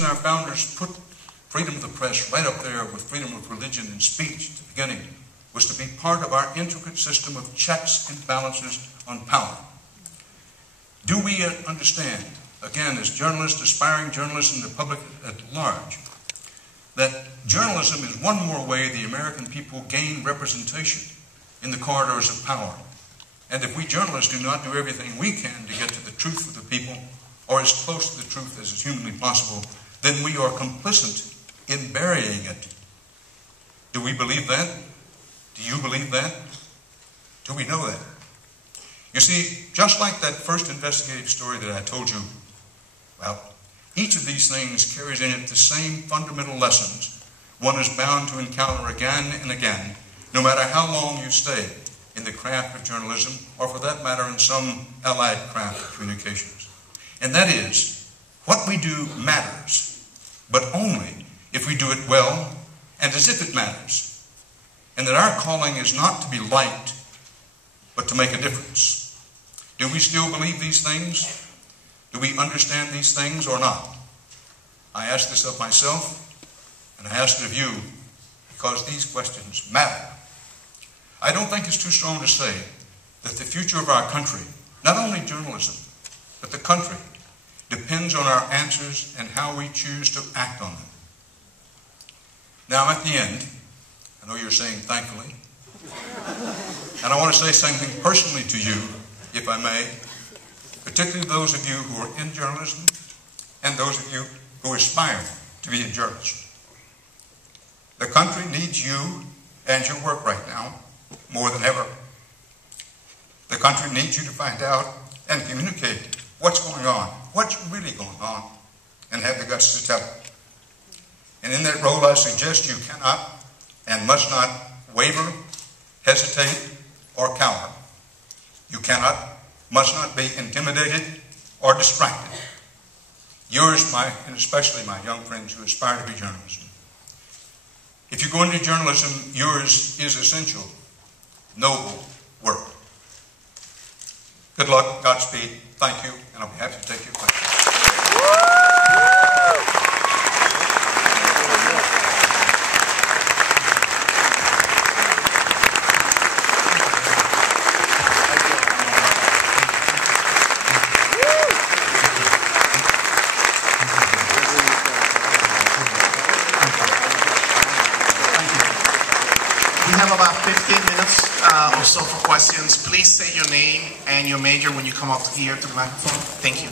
reason our founders put freedom of the press right up there with freedom of religion and speech at the beginning was to be part of our intricate system of checks and balances on power. Do we understand, again, as journalists, aspiring journalists, and the public at large, that journalism is one more way the American people gain representation in the corridors of power? And if we journalists do not do everything we can to get to the truth of the people, or as close to the truth as is humanly possible, then we are complicit in burying it. Do we believe that? Do you believe that? Do we know that? You see, just like that first investigative story that I told you, well, each of these things carries in it the same fundamental lessons one is bound to encounter again and again, no matter how long you stay in the craft of journalism, or for that matter in some allied craft of communications. And that is, what we do matters, but only if we do it well and as if it matters. And that our calling is not to be liked, but to make a difference. Do we still believe these things? Do we understand these things or not? I ask this of myself, and I ask it of you, because these questions matter. I don't think it's too strong to say that the future of our country, not only journalism, but the country, depends on our answers and how we choose to act on them. Now, at the end, I know you're saying thankfully, and I want to say something personally to you, if I may, particularly those of you who are in journalism and those of you who aspire to be a journalist. The country needs you and your work right now more than ever. The country needs you to find out and communicate what's going on, what's really going on, and have the guts to tell it. And in that role, I suggest you cannot and must not waver, hesitate, or cower. You cannot, must not be intimidated or distracted. Yours, and especially my young friends who aspire to be journalists. If you go into journalism, yours is essential, noble work. Good luck, Godspeed, thank you, and I'll be happy to take your questions. We have about 15 minutes or so for questions. Please say your name and your major when you come up here to the microphone. Thank you.